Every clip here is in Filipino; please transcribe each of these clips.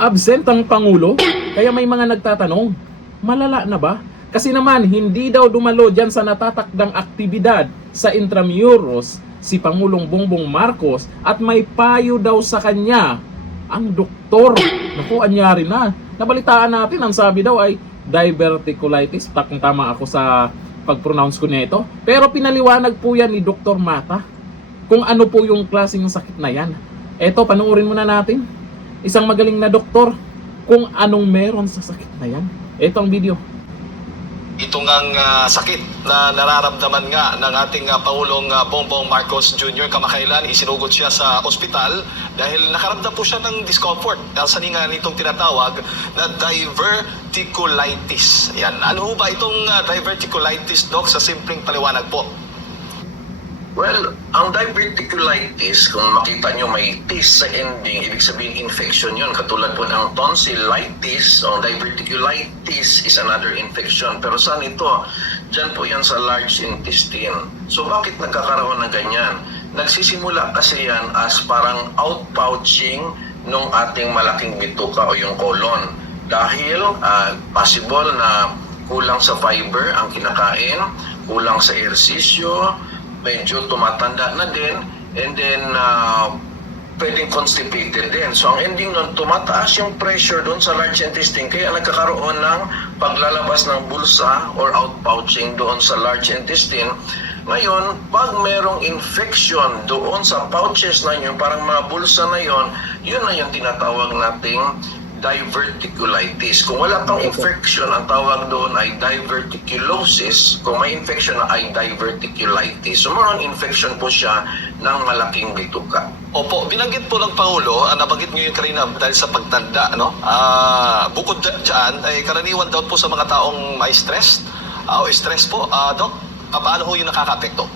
Absent ang Pangulo? Kaya may mga nagtatanong, malala na ba? Kasi naman, hindi daw dumalo dyan sa natatakdang aktibidad sa Intramuros si Pangulong Bongbong Marcos at may payo daw sa kanya ang doktor. Naku, anyari na. Nabalitaan natin, ang sabi daw ay diverticulitis. Kung tama ako sa pag-pronounce ko nito. Pero pinaliwanag po yan ni Dr. Mata kung ano po yung klaseng sakit na yan. Eto, panuorin muna natin. Isang magaling na doktor kung anong meron sa sakit na yan. Ito ang video. Ito ngang sakit na nararamdaman nga ng ating Pangulong Bongbong Marcos Jr. Kamakailan, isinugod siya sa ospital dahil nakaramdam po siya ng discomfort. Sa nga nitong tinatawag na diverticulitis. Yan. Ano ba itong diverticulitis, Doc, sa simpleng paliwanag po? Well, ang diverticulitis, kung makita nyo may tis sa ending, ibig sabihin infection yun. Katulad po ng tonsillitis, o diverticulitis is another infection. Pero saan ito? Diyan po yan sa large intestine. So bakit nagkakaroon ng ganyan? Nagsisimula kasi yan as parang outpouching ng ating malaking bituka o yung colon. Dahil possible na kulang sa fiber ang kinakain, kulang sa ehersisyo, medyo tumatanda na din, and then pwedeng constipated din. So ang ending nun, tumataas yung pressure doon sa large intestine, kaya nagkakaroon ng paglalabas ng bulsa or outpouching doon sa large intestine. Ngayon, pag merong infection doon sa pouches na yun, parang mga bulsa na yun, yun na yung tinatawag nating diverticulitis. Kung wala pang infection, ang tawag doon ay diverticulosis. Kung may infection na ay diverticulitis. So, more on infection po siya ng malaking bituka. Opo, binanggit po ng Pangulo, nabanggit nyo yung kanina dahil sa pagtanda, no? Bukod dyan, ay karaniwan daw po sa mga taong may stress, o stress po, Doc, paano ho yung nakaka-apekto?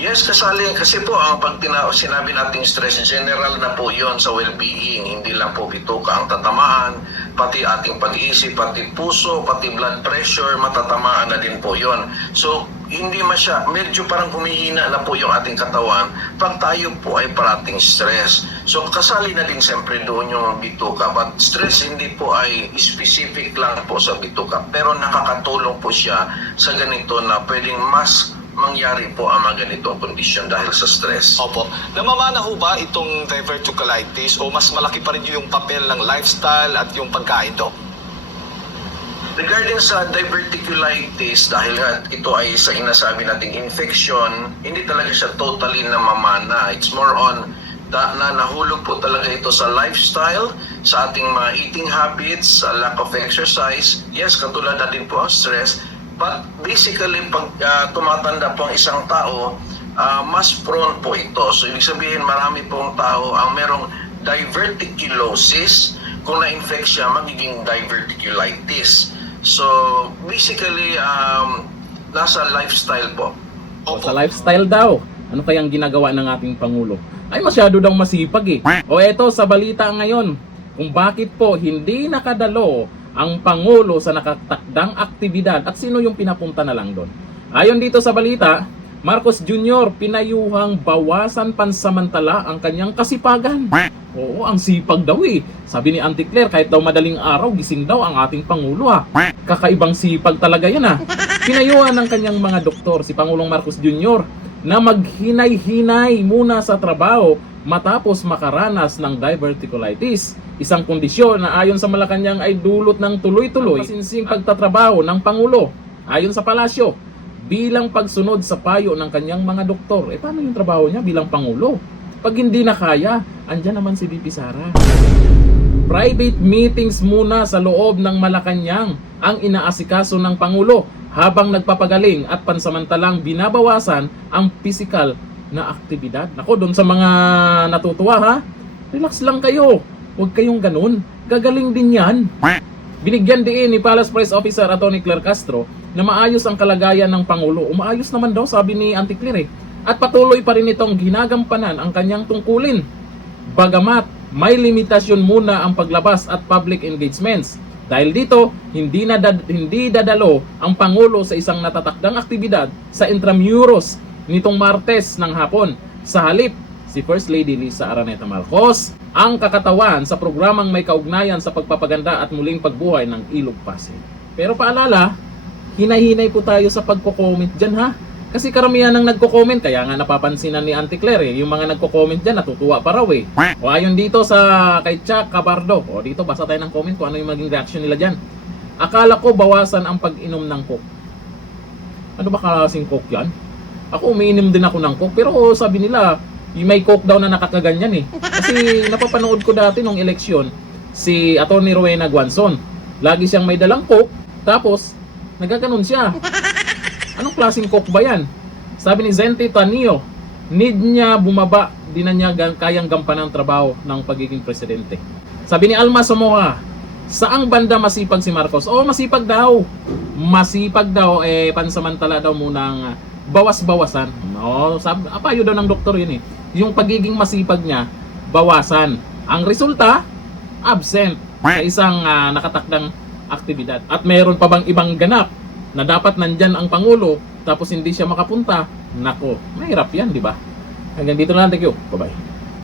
Yes, kasi po ang sinabi nating stress, general na po yon sa well-being. Hindi lang po bituka ang tatamaan, pati ating pag-iisip, pati puso, pati blood pressure, matatamaan na din po yon. So, hindi medyo parang humihina na po yung ating katawan pag tayo po ay parating stress. So, kasali na din siyempre doon yung bituka. But stress hindi po ay specific lang po sa bituka. Pero nakakatulong po siya sa ganito na pwedeng mas mangyari po ang mga ganitong kondisyon dahil sa stress. Opo. Namamana ho ba itong diverticulitis o mas malaki pa rin yung papel ng lifestyle at yung pagkain, Doc? Regarding sa diverticulitis, dahil ito ay sa inasabi nating infection, hindi talaga siya totally namamana. It's more on na nahulog po talaga ito sa lifestyle, sa ating mga eating habits, sa lack of exercise. Yes, katulad na din po ang stress. But basically, pag tumatanda po ang isang tao, mas prone po ito. So, ibig sabihin, marami pong tao ang merong diverticulosis. Kung na-infect siya, magiging diverticulitis. So, basically, nasa lifestyle po. Sa lifestyle daw. Ano kayang ginagawa ng ating Pangulo? Ay, masyado daw masipag eh. O eto, sa balita ngayon, kung bakit po hindi nakadalo ang Pangulo sa nakatakdang aktibidad at sino yung pinapunta na lang doon. Ayon dito sa balita, Marcos Jr. pinayuhang bawasan pansamantala ang kanyang kasipagan. Oo, ang sipag daw eh. Sabi ni Auntie Claire, kahit daw madaling araw, gising daw ang ating Pangulo ha. Kakaibang sipag talaga yan ha. Pinayuhan ng kanyang mga doktor, si Pangulong Marcos Jr., na maghinay-hinay muna sa trabaho matapos makaranas ng diverticulitis. Isang kondisyon na ayon sa Malacanang ay dulot ng tuloy-tuloy masinsing pagtatrabaho ng Pangulo. Ayon sa palasyo, bilang pagsunod sa payo ng kanyang mga doktor. Paano yung trabaho niya bilang Pangulo? Pag hindi na kaya, andyan naman si VP Sara. Private meetings muna sa loob ng Malacanang ang inaasikaso ng Pangulo habang nagpapagaling at pansamantalang binabawasan ang physical na aktibidad. Nako, doon sa mga natutuwa ha, relax lang kayo. Huwag kayong ganun. Gagaling din yan. Binigyan din ni Palace Press Officer Atty. Claire Castro na maayos ang kalagayan ng Pangulo. Umaayos naman daw, sabi ni Auntie Claire. At patuloy pa rin itong ginagampanan ang kanyang tungkulin. Bagamat may limitasyon muna ang paglabas at public engagements. Dahil dito, hindi dadalo ang Pangulo sa isang natatakdang aktibidad sa Intramuros nitong Martes ng hapon. Sa halip, si First Lady Lisa Araneta Marcos, ang kakatawan sa programang may kaugnayan sa pagpapaganda at muling pagbuhay ng Ilog Pasig. Pero paalala, hinay-hinay po tayo sa pagko-comment dyan ha. Kasi karamihan ng nagko-comment, kaya nga napapansinan ni Auntie Claire yung mga nagko-comment dyan, natutuwa pa raw eh. O ayon dito sa kay Chuck Cabardo, o dito basa tayo ng comment kung ano yung maging reaction nila dyan. Akala ko bawasan ang pag-inom ng coke. Ano ba klaseng coke yan? Ako umiinom din ako ng coke, pero sabi nila, may coke daw na nakakaganyan eh. Kasi napapanood ko dati nung eleksyon, si Atty. Rowena Guanzon. Lagi siyang may dalang coke, tapos nagaganon siya. Anong klaseng coke ba yan? Sabi ni Zente Tanio, need niya bumaba, di na niya kayang gampanan ang trabaho ng pagiging presidente. Sabi ni Alma Somoha, saang banda masipag si Marcos? Oo, masipag daw. Masipag daw, pansamantala daw munang bawas-bawasan. No, apayo daw ng doktor yun eh. Yung pagiging masipag niya, bawasan. Ang resulta, absent sa isang nakatakdang aktibidad. At mayroon pa bang ibang ganap na dapat nandyan ang Pangulo tapos hindi siya makapunta? Nako, mahirap yan, di ba? Hanggang dito na lang. Thank you. Bye-bye.